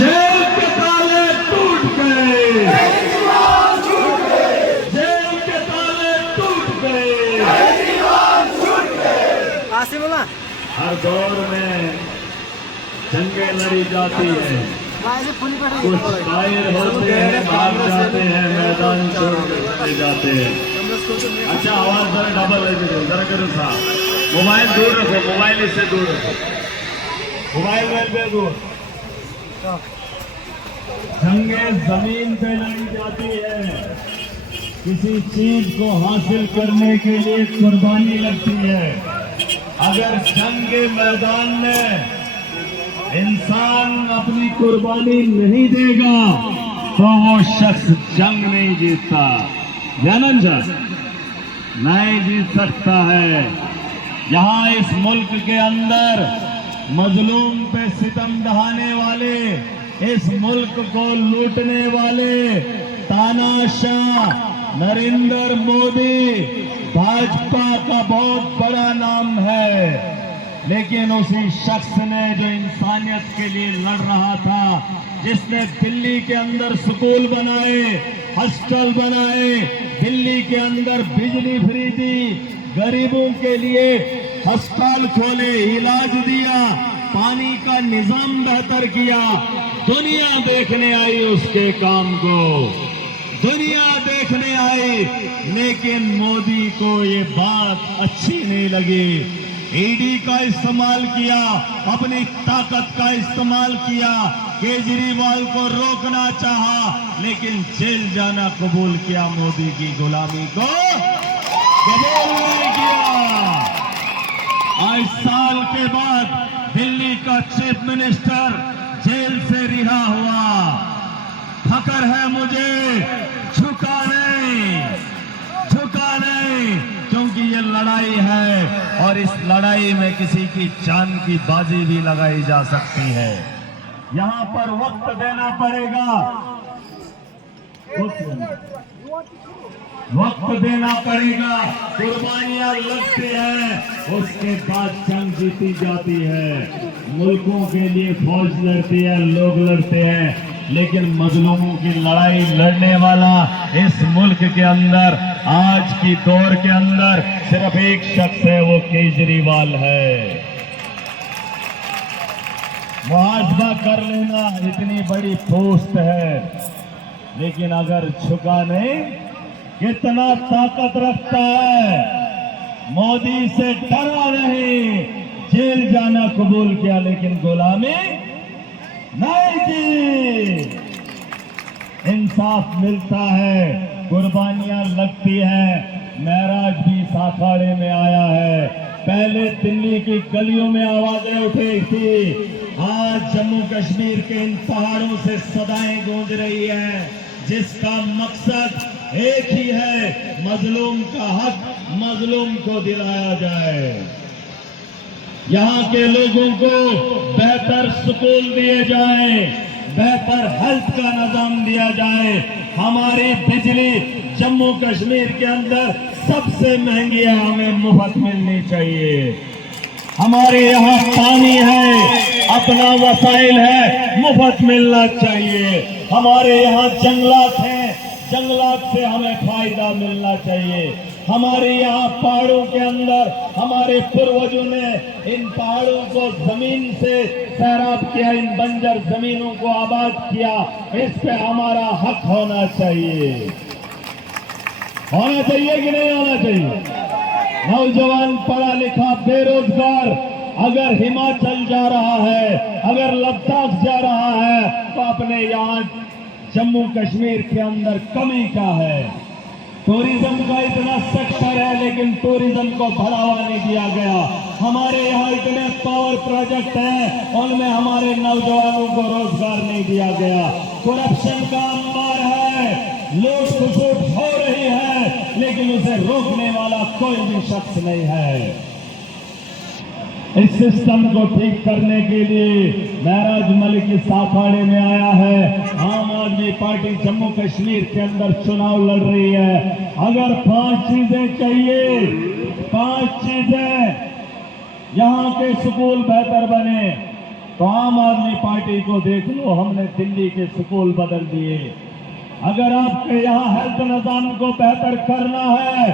Jail के ताले टूट गए, जेल के ताले टूट गए। बोला हर दौर में जंगें लड़ी जाती है, कुछ शायर होते हैं भाग जाते हैं, मैदान छोड़ कर चले जाते हैं। अच्छा आवाज जरा डबल है, जरा करो साहब। मोबाइल दूर रखो, मोबाइल इससे दूर रखो, मोबाइल में दूर। जंगें जमीन पे लड़ी जाती है, किसी चीज को हासिल करने के लिए कुर्बानी लगती है। अगर जंग के मैदान में इंसान अपनी कुर्बानी नहीं देगा तो वो शख्स जंग नहीं जीतता, जानन सर नहीं जीत सकता है। यहाँ इस मुल्क के अंदर मजलूम पे सितम ढहाने वाले, इस मुल्क को लूटने वाले तानाशाह नरेंद्र मोदी भाजपा का बहुत बड़ा नाम है, लेकिन उसी शख्स ने जो इंसानियत के लिए लड़ रहा था, जिसने दिल्ली के अंदर स्कूल बनाए, हॉस्टल बनाए, दिल्ली के अंदर बिजली फ्री दी, गरीबों के लिए अस्पताल खोले, इलाज दिया, पानी का निजाम बेहतर किया, दुनिया देखने आई उसके काम को, दुनिया देखने आई। लेकिन मोदी को ये बात अच्छी नहीं लगी। ईडी का इस्तेमाल किया, अपनी ताकत का इस्तेमाल किया, केजरीवाल को रोकना चाहा, लेकिन जेल जाना कबूल किया, मोदी की गुलामी को कबूल नहीं किया। आज साल के बाद दिल्ली का चीफ मिनिस्टर जेल से रिहा हुआ। फकर है मुझे, झुका नहीं, झुका नहीं, क्योंकि ये लड़ाई है और इस लड़ाई में किसी की जान की बाजी भी लगाई जा सकती है। यहाँ पर वक्त देना पड़ेगा, वक्त देना पड़ेगा, कुर्बानियां लगती हैं, उसके बाद जंग जीती जाती है। मुल्कों के लिए फौज लड़ती है, लोग लड़ते हैं, लेकिन मजलूमों की लड़ाई लड़ने वाला इस मुल्क के अंदर आज की दौर के अंदर सिर्फ एक शख्स है, वो केजरीवाल है। मुआवजा कर लेना इतनी बड़ी पोस्ट है, लेकिन अगर झुका नहीं, कितना ताकत रखता है, मोदी से डरा नहीं, जेल जाना कबूल किया, लेकिन गुलामी नहीं की। इंसाफ मिलता है, कुर्बानियां लगती हैं। महराज भी इस अखाड़े में आया है। पहले दिल्ली की गलियों में आवाजें उठी थी, आज जम्मू कश्मीर के इन पहाड़ों से सदाएं गूंज रही है, जिसका मकसद एक ही है, मजलूम का हक मजलूम को दिलाया जाए। यहाँ के लोगों को बेहतर स्कूल दिए जाए, बेहतर हेल्थ का निजाम दिया जाए। हमारी बिजली जम्मू कश्मीर के अंदर सबसे महंगी है, हमें मुफ्त मिलनी चाहिए। हमारे यहाँ पानी है, अपना वसाइल है, मुफ्त मिलना चाहिए। हमारे यहाँ जंगलात हैं, जंगलात से हमें फायदा मिलना चाहिए। हमारे यहाँ पहाड़ों के अंदर हमारे पूर्वजों ने इन पहाड़ों को जमीन से सैराब किया, इन बंजर जमीनों को आबाद किया, इस पे हमारा हक होना चाहिए। होना चाहिए कि नहीं होना चाहिए? नौजवान पढ़ा लिखा बेरोजगार अगर हिमाचल जा रहा है, अगर लद्दाख जा रहा है, तो अपने यहाँ जम्मू कश्मीर के अंदर कमी का है। टूरिज्म का इतना सेक्टर है, लेकिन टूरिज्म को बढ़ावा नहीं दिया गया। हमारे यहाँ इतने पावर प्रोजेक्ट हैं, उनमें हमारे नौजवानों को रोजगार नहीं दिया गया। करप्शन का अंबार है, लूट खसोट हो रही है, लेकिन उसे रोकने वाला कोई भी शख्स नहीं है। इस सिस्टम को ठीक करने के लिए महराज मलिक इस अखाड़े में आया है। आम आदमी पार्टी जम्मू कश्मीर के अंदर चुनाव लड़ रही है। अगर 5 चीजें चाहिए, 5 चीजें, यहाँ के स्कूल बेहतर बने, तो आम आदमी पार्टी को देख लो, हमने दिल्ली के स्कूल बदल दिए। अगर आपके यहाँ हेल्थ निजाम को बेहतर करना है,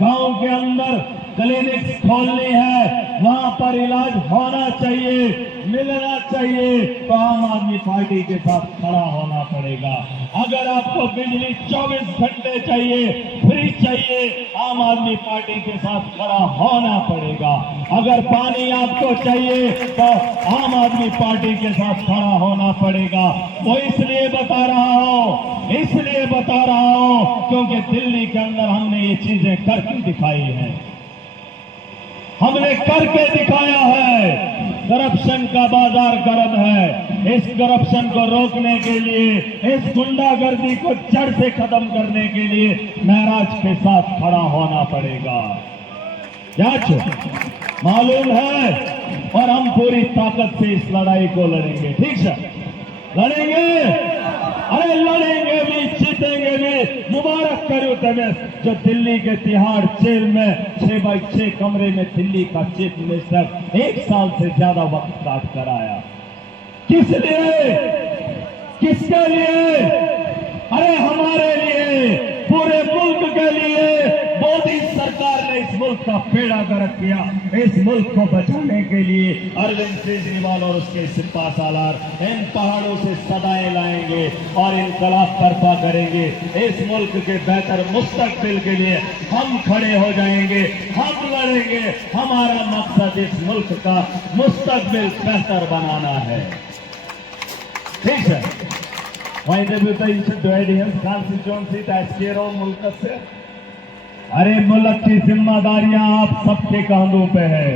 गांव के अंदर क्लिनिक खोलनी है, वहां पर इलाज होना चाहिए, मिलना चाहिए, तो आम आदमी पार्टी के साथ खड़ा होना पड़ेगा। अगर आपको बिजली 24 घंटे चाहिए, फ्री चाहिए, आम आदमी पार्टी के साथ खड़ा होना पड़ेगा। अगर पानी आपको चाहिए तो आम आदमी पार्टी के साथ खड़ा होना पड़ेगा। वो इसलिए बता रहा हूं क्योंकि दिल्ली के अंदर हमने ये चीजें करके दिखाई हैं, हमने करके दिखाया है। करप्शन का बाजार गर्म है। इस करप्शन को रोकने के लिए, इस गुंडागर्दी को जड़ से खत्म करने के लिए महराज के साथ खड़ा होना पड़ेगा। क्या मालूम है? और हम पूरी ताकत से इस लड़ाई को लड़ेंगे। ठीक है, लड़ेंगे, अरे लड़ेंगे भी, जीतेंगे भी। मुबारक करो तुम्हें जो दिल्ली के तिहाड़ जेल में 6x6 कमरे में दिल्ली का चीफ मिनिस्टर 1 साल से ज्यादा वक्त काट कर आया। किस लिए? किसके लिए? अरे हमारे लिए, पूरे मुल्क के लिए। मोदी सरकार ने इस मुल्क का बेड़ा गर्क किया। इस मुल्क को बचाने के लिए अरविंद केजरीवाल और उसके सिपा सालार इन पहाड़ों से सदाएं लाएंगे और इनकलाब बर्पा करेंगे। इस मुल्क के बेहतर मुस्तकबिल के लिए हम खड़े हो जाएंगे, हम लड़ेंगे। हमारा मकसद इस मुल्क का मुस्तकबिल बेहतर बनाना है। ठीक है, वहीं कॉन्स्टिट्यूंसी तस्कीरों मुल्क से, अरे मुल्क की जिम्मेदारियां आप सबके कांधों पे है,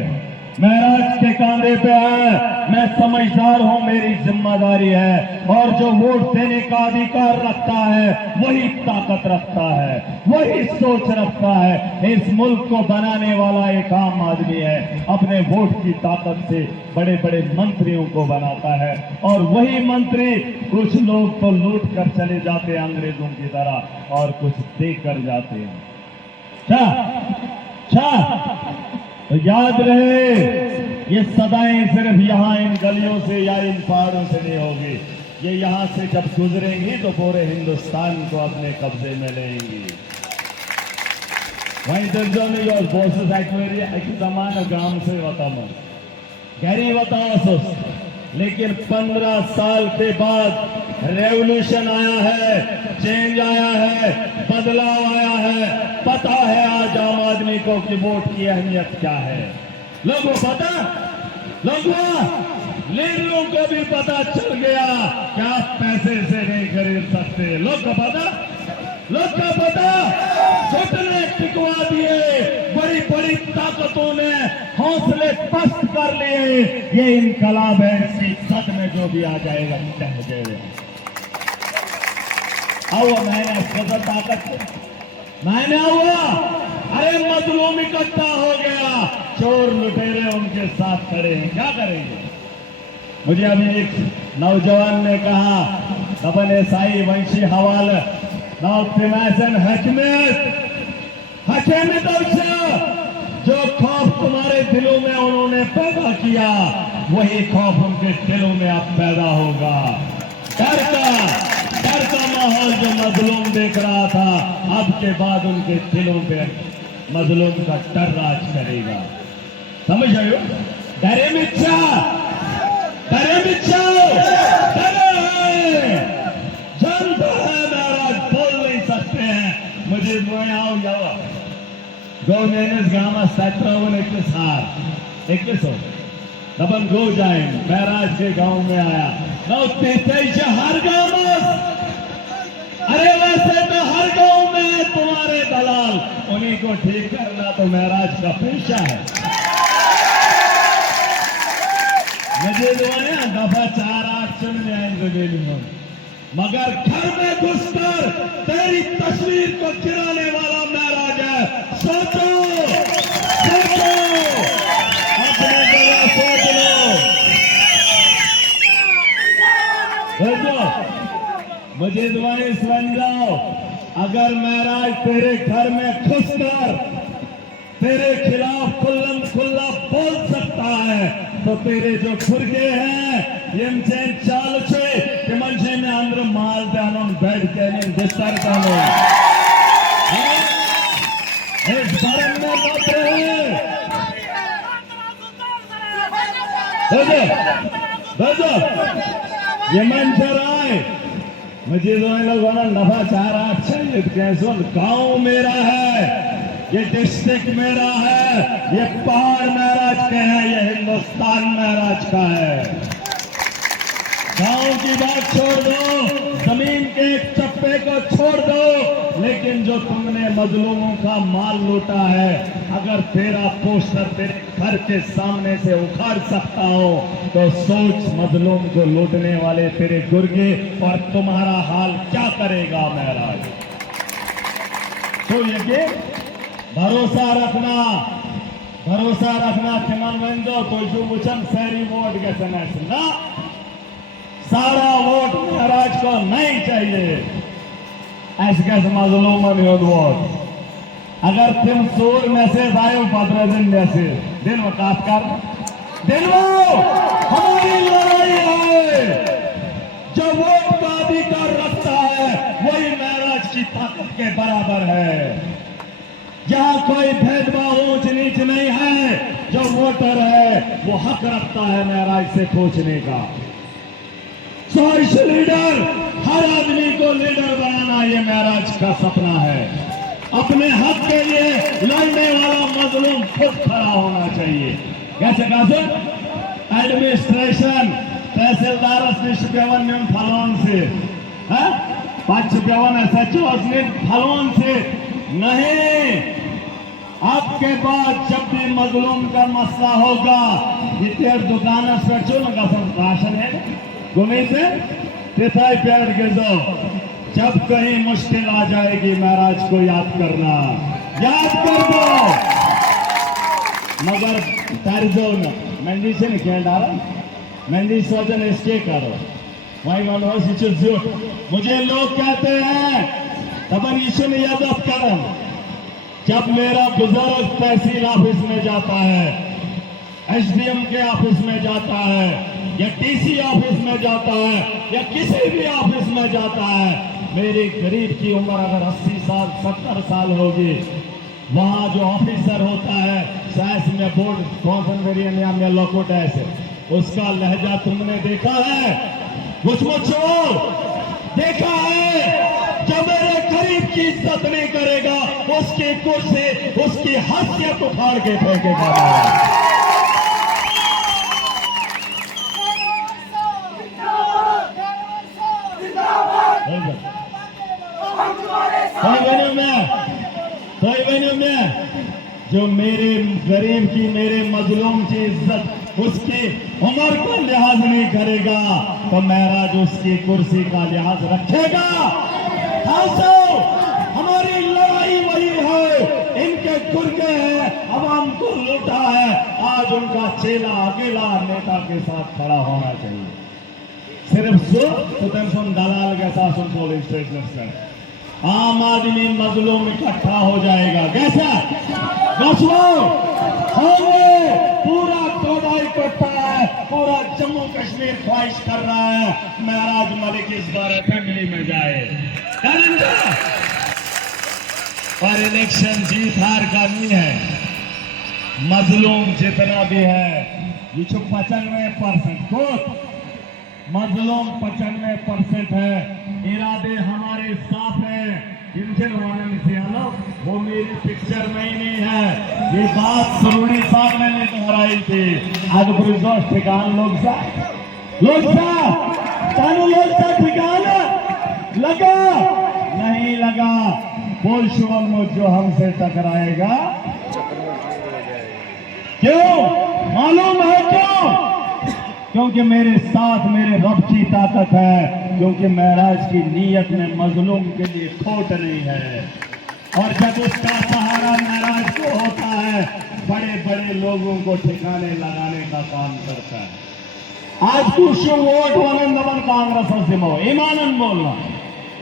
महराज के कांधे पे है। मैं समझदार हूं, मेरी जिम्मेदारी है। और जो वोट देने का अधिकार रखता है वही ताकत रखता है, वही सोच रखता है। इस मुल्क को बनाने वाला एक आम आदमी है, अपने वोट की ताकत से बड़े बड़े मंत्रियों को बनाता है। और वही मंत्री, कुछ लोग तो लूट कर चले जाते हैं अंग्रेजों की तरह, और कुछ देकर जाते हैं। तो याद रहे, ये सदाएं सिर्फ यहाँ इन गलियों से या इन पहाड़ों से नहीं होगी। ये यहाँ से जब गुजरेंगी तो पूरे हिंदुस्तान को अपने कब्जे में लेंगी। वहीं दर्जन बोसेस एक्समान गांव से बताओ, गहरी बताओ। लेकिन 15 साल के बाद रेवोल्यूशन आया है, चेंज आया है, बदलाव आया है। पता है आज आम आदमी को कि वोट की अहमियत क्या है। लोगों को पता, लीडरों को भी पता चल गया कि आप पैसे से नहीं खरीद सकते। लोग को पता, घुटने टिकवा दिए, बड़ी बड़ी ताकतों ने हौसले पस्त कर लिए। ये इनकलाब है, इसकी सद में जो भी आ जाएगा टह जाएगा। आओ मैंने ताकत मैंने हुआ, अरे मजलूम इकट्ठा हो गया, चोर लुटेरे उनके साथ खड़े हैं, क्या करेंगे? मुझे अभी एक नौजवान ने कहा, दबन साई वंशी हवाल जो खौफ तुम्हारे दिलों में उन्होंने पैदा किया, वही खौफ उनके दिलों में अब पैदा होगा। डर का माहौल जो मजलूम देख रहा था, अब के बाद उनके दिलों पे मजलूम का डर राज करेगा। समझ रहे हो? डरे मिच्छा, जानता है महाराज, बोल नहीं सकते हैं। मुझे आओ जाओ गो मैंने गामा सत्रवन 21 हो दबन गो जाए महराज के गांव में आया नौ 23 हर गांव में। अरे वैसे तो हर गांव में तुम्हारे दलाल, उन्हीं को ठीक करना तो महराज का पेशा है। मुझे दफा 4-8 चुन जाएंगे, मगर घर में घुसकर तेरी तस्वीर को गिराने वाला महराज है। सोचो, अपने जगह सोच लो। मुझे दुआएं सुन जाओ, अगर महराज तेरे घर में घुसकर तेरे खिलाफ खुल्लम खुल्ला बोल सकता है तो तेरे जो खुरगे हैं इनसे चाल से कि मंचे में अंदर माल दानों बैठ के नहीं बिस्तर डालो इस बारे में बातें हैं भेजो ये मंचर आए मुझे लोगों ने नफा चाह रहा चाहिए कैसे गांव मेरा है ये डिस्ट्रिक्ट मेरा है ये पहाड़ महाराज के है ये हिंदुस्तान महाराज का है गांव की बात छोड़ दो जमीन के एक चप्पे को छोड़ दो लेकिन जो तुमने मजलूमों का माल लूटा है अगर तेरा पोस्टर तेरे घर के सामने से उखाड़ सकता हो तो सोच मजलूम को लूटने वाले तेरे गुर्गे और तुम्हारा हाल क्या करेगा महाराज तो ये भरोसा रखना तिमन वेंदो तो जो मुचन सैरी वोट के समय ना सारा वोट महाराज को नहीं चाहिए ऐसे कैसे मजलूमन वोट अगर तुम सोर मैसेज आयो 15 दिन जैसे दिन वो काट कर दिन वो हमारी लड़ाई है जो वोट का अधिकार रखता है वही महाराज की ताकत के बराबर है यहाँ कोई भेदभाव ऊंच नीच नहीं है जो वोटर है वो हक रखता है महाराज से पूछने का चॉइस लीडर हर आदमी को लीडर बनाना ये महाराज का सपना है अपने हक के लिए लड़ने वाला मजलूम खुद खड़ा होना चाहिए कैसे एडमिनिस्ट्रेशन तहसीलदार फलोन से SHO फलोन से नहीं आपके बाद जब भी मजलूम का मसला होगा इतर दुकान राशन है गुमे से तिथाई प्यार के जाओ जब कहीं मुश्किल आ जाएगी महाराज को याद कर दो मगर तारजो न मेहंदी से नहीं खेल डाला मेहंदी सोचन इसके करो वही मनोज मुझे लोग कहते हैं तबन ईश्वर यादव करम जब मेरा बुजुर्ग तहसील ऑफिस में जाता है SDM के ऑफिस में जाता है या TC ऑफिस में जाता है या किसी भी ऑफिस में जाता है मेरे गरीब की उम्र अगर 80 साल 70 साल होगी वहां जो ऑफिसर होता है साइंस में बोर्ड कॉन्फेडरेशन या में लोकोट ऐसे उसका लहजा तुमने देखा है मुझको देखा है जब मेरे गरीब की इज्जत नहीं करेगा उसकी कुर्सी उसकी हैसियत उखाड़ के फेंकेगा में जो मेरे गरीब की मेरे मजलूम की इज्जत उसकी उम्र का लिहाज नहीं करेगा तो महाराज उसकी कुर्सी का लिहाज रखेगा हमारी लड़ाई वही है इनके गुर्गे हैं अवाम को लूटा है आज उनका चेला अकेला नेता के साथ खड़ा होना चाहिए सिर्फ सुन दलाल के साथ उन पोलिंग स्टेशन आम आदमी मजलूम इकट्ठा हो जाएगा कैसा होंगे पूरा कोडाई करता है पूरा जम्मू कश्मीर ख्वाहिश कर रहा है महाराज मलिक इस बार असेंबली में जाए और इलेक्शन जीत हार का नहीं है मजलूम जितना भी है ये 95% को मजलूम 95% है इरादे हमारे साफ हैं इनसे वो मेरी पिक्चर में ही नहीं है ये बात सरूरी साहब ने दोहराई थी आज ठिकान लोग सा ठिकान लगा नहीं लगा बोल शुभम जो हमसे टकराएगा क्यों मालूम है क्यों क्योंकि मेरे साथ मेरे रब की ताकत है क्योंकि महाराज की नीयत में मजलूम के लिए खोट नहीं है और जब उसका सहारा महाराज को होता है बड़े बड़े लोगों को ठिकाने लगाने का काम करता है आज कुछ वोट वन कांग्रेस सिमो ईमानन बोलना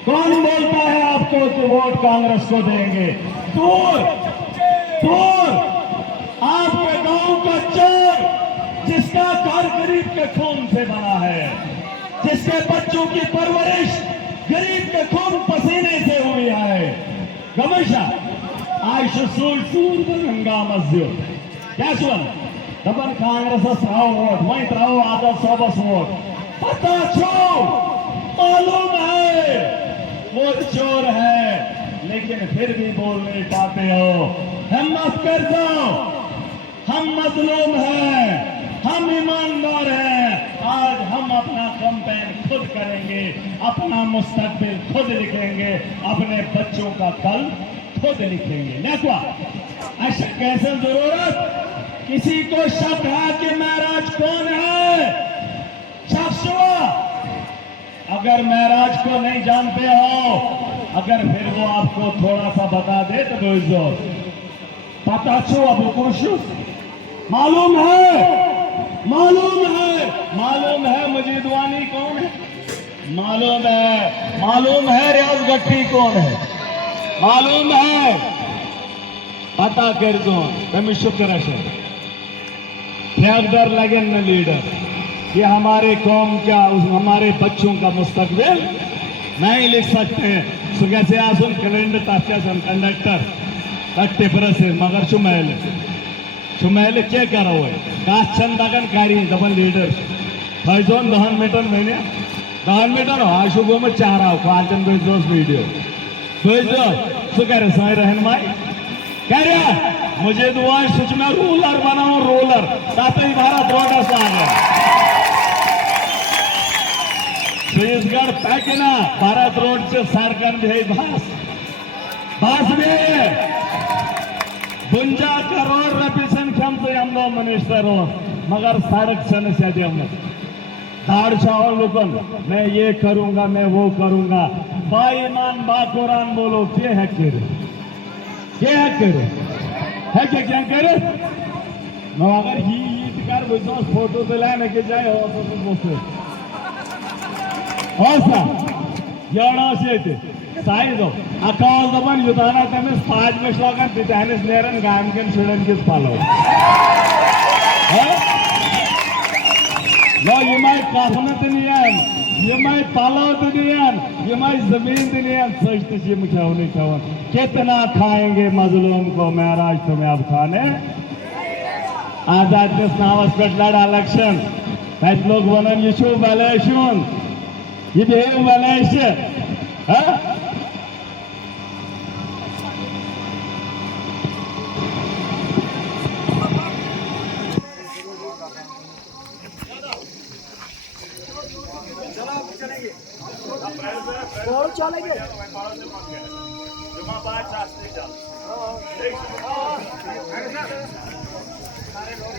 कौन बोलता है आपको कि वोट कांग्रेस को देंगे दूर दूर आपके गांव का चोर जिसका घर गरीब के खून से बना है, जिसके बच्चों की परवरिश गरीब के खून पसीने से हुई है। गमशा आयश सूर गंगा मस्जिद क्या सुन दबन कांग्रेस त्राव वोट वही त्राव आदत सोबस वोट पता छो मालूम है वो चोर है, लेकिन फिर भी बोल नहीं पाते हो। हिम्मत कर जाओ, हम मजलूम हैं, हम ईमानदार हैं। आज हम अपना कैंपेन खुद करेंगे, अपना मुस्तकबिल खुद लिखेंगे, अपने बच्चों का कल खुद लिखेंगे। देखो ऐसा कैसे जरूरत किसी को शक है कि महराज कौन है? शख्स अगर महराज को नहीं जानते हो, अगर फिर वो आपको थोड़ा सा बता दे तो दोस्तों पता छो अब कुछ मालूम है, मालूम है मजीदवानी कौन है, मालूम है रियाज गट्टी कौन है, मालूम है पता कर दो तमें शुक्र है। फेंक लगे न लीडर, ये हमारे कौम का हमारे बच्चों का मुस्तकबिल नहीं लिख सकते हैं। सुबह से आसुन कैलेंडर ताकन कंडक्टर टिपर से मगर शुमैल क्या करो काछन दगन कारी दबन लीडर फैजोन 10 मीटर मैंने 10 मीटर आशु गो में चाह रहा हूँ कांचन बेजोस वीडियो बेजो सु कह रहे सही रहनमाई कह रहा मुझे दुआ सोच में रूलर बनाओ रोलर ताते भारत रोड आ गया छत्तीसगढ़ पैकिना भारत रोड से सारकन भी बास में 52 करोड़ रपी संख्यम से हम लोग मिनिस्टर हो मगर सड़क सन से दाड़ चावल लुकन मैं ये करूंगा मैं वो करूंगा बाईमान बाकुरान बोलो क्या है करे है क्या करे मैं अगर ही कर विश्वास फोटो पे लाने के जाए हो तो बोलते ऐसा याना से थे साइड दो अकाल दबन युद्धाना तमें 5 में श्लोकन पितानिस नेरन गाम के छुड़न किस पालो लो ये माय काफनत नियन ये माय पालाव नियन ये माय जमीन नियन सोचते जी मुझे होने चाहिए कितना खाएंगे मजलूम को महराज तुम्हें अब खाने आजाद के नावस पे लड़ा इलेक्शन ऐसे लोग बनन यशु वैलेशन ये भी वैलेशन हाँ और चलेंगे जुमा बात रास्ते चल सारे लोग